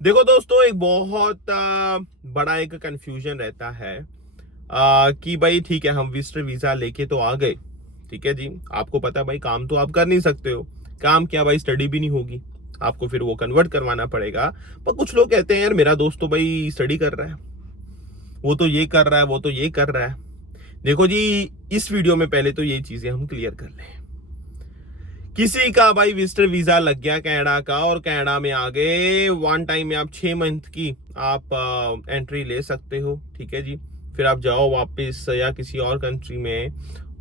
देखो दोस्तों, एक बहुत बड़ा एक कंफ्यूजन रहता है कि भाई ठीक है, हम विजिटर वीजा लेके तो आ गए। ठीक है जी, आपको पता है भाई काम तो आप कर नहीं सकते हो। काम क्या भाई, स्टडी भी नहीं होगी, आपको फिर वो कन्वर्ट करवाना पड़ेगा। पर कुछ लोग कहते हैं यार मेरा दोस्त तो भाई स्टडी कर रहा है, वो तो ये कर रहा है, वो तो ये कर रहा है। देखो जी, इस वीडियो में पहले तो ये चीजें हम क्लियर कर लें। किसी का भाई विजिटर वीजा लग गया कनाडा का और कनाडा में आ गए, वन टाइम में आप 6 मंथ की आप एंट्री ले सकते हो। ठीक है जी, फिर आप जाओ वापस या किसी और कंट्री में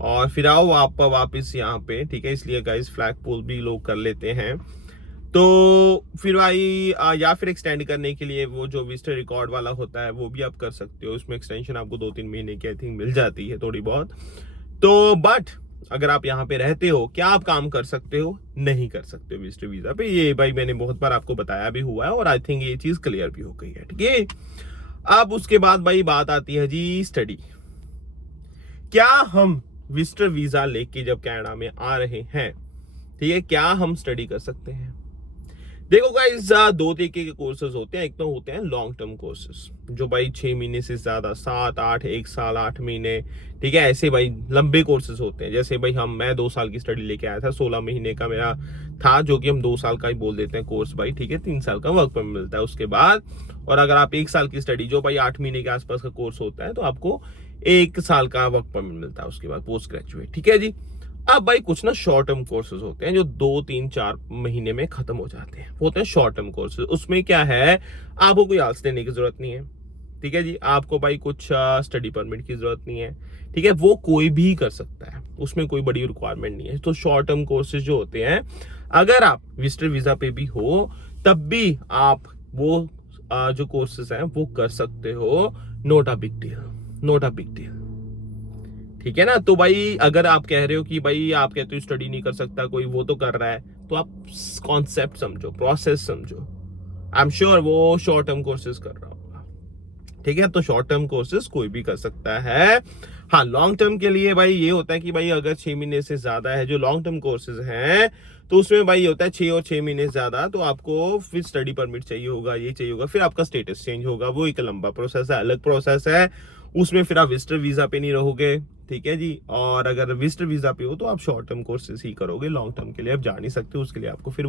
और फिर आओ आप वापस यहाँ पे। ठीक है, इसलिए गाइस फ्लैग पोल भी लोग कर लेते हैं। तो फिर भाई या फिर एक्सटेंड करने के लिए वो जो विजिटर रिकॉर्ड वाला होता है वो भी आप कर सकते हो। उसमें एक्सटेंशन आपको 2-3 महीने की आई थिंक मिल जाती है थोड़ी बहुत। तो बट अगर आप यहाँ पे रहते हो, क्या आप काम कर सकते हो? नहीं कर सकते हो विजिटर वीजा पे। ये भाई मैंने बहुत बार आपको बताया भी हुआ है और आई थिंक ये चीज क्लियर भी हो गई है। ठीक है, अब उसके बाद भाई बात आती है जी स्टडी। क्या हम विजिटर वीजा लेके जब कनाडा में आ रहे हैं, ठीक है, क्या हम स्टडी कर सकते हैं? देखो गाइस, दो तरीके के कोर्सेज होते हैं। एक तो होते हैं लॉन्ग टर्म कोर्सेज, जो भाई 6 महीने से ज्यादा, 7-8, 1 साल 8 महीने। ठीक है, ऐसे भाई लंबे कोर्सेज होते हैं। जैसे भाई मैं 2 साल की स्टडी लेके आया था, 16 महीने का मेरा था, जो कि हम 2 साल का ही बोल देते हैं कोर्स भाई। ठीक है, 3 साल का वर्क परमिट मिलता है उसके बाद। और अगर आप 1 साल की स्टडी, जो भाई 8 महीने के आसपास का कोर्स होता है, तो आपको 1 साल का वर्क परमिट मिलता है उसके बाद पोस्ट ग्रेजुएट। ठीक है जी, अब भाई कुछ ना शॉर्ट टर्म कोर्सेज होते हैं जो 2-3-4 महीने में खत्म हो जाते हैं, वो होते हैं शॉर्ट टर्म कोर्सेज। उसमें क्या है, आपको कोई आल्स देने की जरूरत नहीं है। ठीक है जी, आपको भाई कुछ स्टडी परमिट की जरूरत नहीं है। ठीक है, वो कोई भी कर सकता है, उसमें कोई बड़ी रिक्वायरमेंट नहीं है। तो शॉर्ट टर्म कोर्सेज जो होते हैं, अगर आप विजिटर वीजा पे भी हो तब भी आप वो जो कोर्सेज हैं वो कर सकते हो। Note a big deal, note a big deal. ठीक है ना। तो भाई अगर आप कह रहे हो कि भाई आप कहते हो स्टडी नहीं कर सकता कोई, वो तो कर रहा है, तो आप कॉन्सेप्ट समझो, प्रोसेस समझो। आई एम श्योर वो शॉर्ट टर्म कोर्सेज कर रहा होगा। ठीक है, तो शॉर्ट टर्म कोर्सेज कोई भी कर सकता है। हाँ, लॉन्ग टर्म के लिए भाई ये होता है कि भाई अगर 6 महीने से ज्यादा है जो लॉन्ग टर्म कोर्सेज हैं, तो उसमें भाई ये होता है 6 और 6 महीने से ज्यादा, तो आपको फिर स्टडी परमिट चाहिए होगा, ये चाहिए होगा, फिर आपका स्टेटस चेंज होगा। वो एक लंबा प्रोसेस है, अलग प्रोसेस है। उसमें फिर आप विजिटर वीजा पे नहीं रहोगे। ठीक है जी, और अगर विजिटर वीजा पे हो तो आप शॉर्ट टर्म कोर्सेज ही करोगे। लॉन्ग टर्म के लिए आप जा नहीं सकते, उसके लिए आपको फिर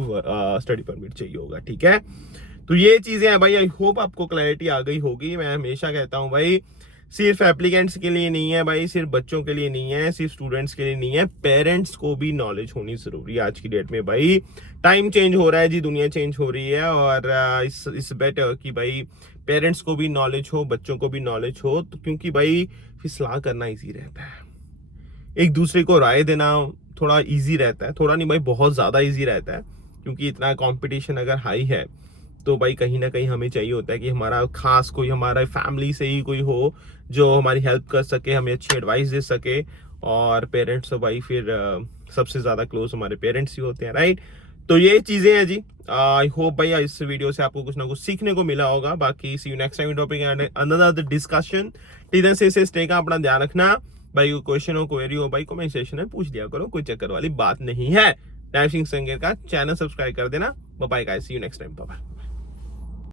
स्टडी परमिट चाहिए होगा। ठीक है, तो ये चीजें हैं भाई। आई होप आपको क्लैरिटी आ गई होगी। मैं हमेशा कहता हूं भाई, सिर्फ एप्लीकेंट्स के लिए नहीं है भाई, सिर्फ बच्चों के लिए नहीं है, सिर्फ स्टूडेंट्स के लिए नहीं है, पेरेंट्स को भी नॉलेज होनी जरूरी है आज की डेट में भाई। टाइम चेंज हो रहा है जी, दुनिया चेंज हो रही है, और इस बेटर कि भाई पेरेंट्स को भी नॉलेज हो, बच्चों को भी नॉलेज हो। तो क्योंकि भाई फिर सलाह करना ईजी रहता है, एक दूसरे को राय देना थोड़ा इजी रहता है, थोड़ा नहीं भाई बहुत ज्यादा इजी रहता है। क्योंकि इतना कंपटीशन अगर हाई है, तो भाई कहीं ना कहीं हमें चाहिए होता है कि हमारा खास कोई, हमारा फैमिली से ही कोई हो जो हमारी हेल्प कर सके, हमें अच्छी एडवाइस दे सके। और पेरेंट्स तो भाई फिर सबसे ज्यादा क्लोज हमारे पेरेंट्स ही होते हैं, राइट। तो ये चीजें हैं जी। आई होप भाई इस वीडियो से आपको कुछ ना कुछ सीखने को मिला होगा। बाकी see you next time topic and another discussion. टीजन से स्टे का अपना ध्यान रखना भाई। कोई क्वेश्चन हो, क्वेरी हो भाई, कमेंट सेक्शन में पूछ लिया करो, कोई चक्कर वाली बात नहीं है। टाइम सिंह संगेर का चैनल सब्सक्राइब कर देना। Bye guys, see you next time, bye.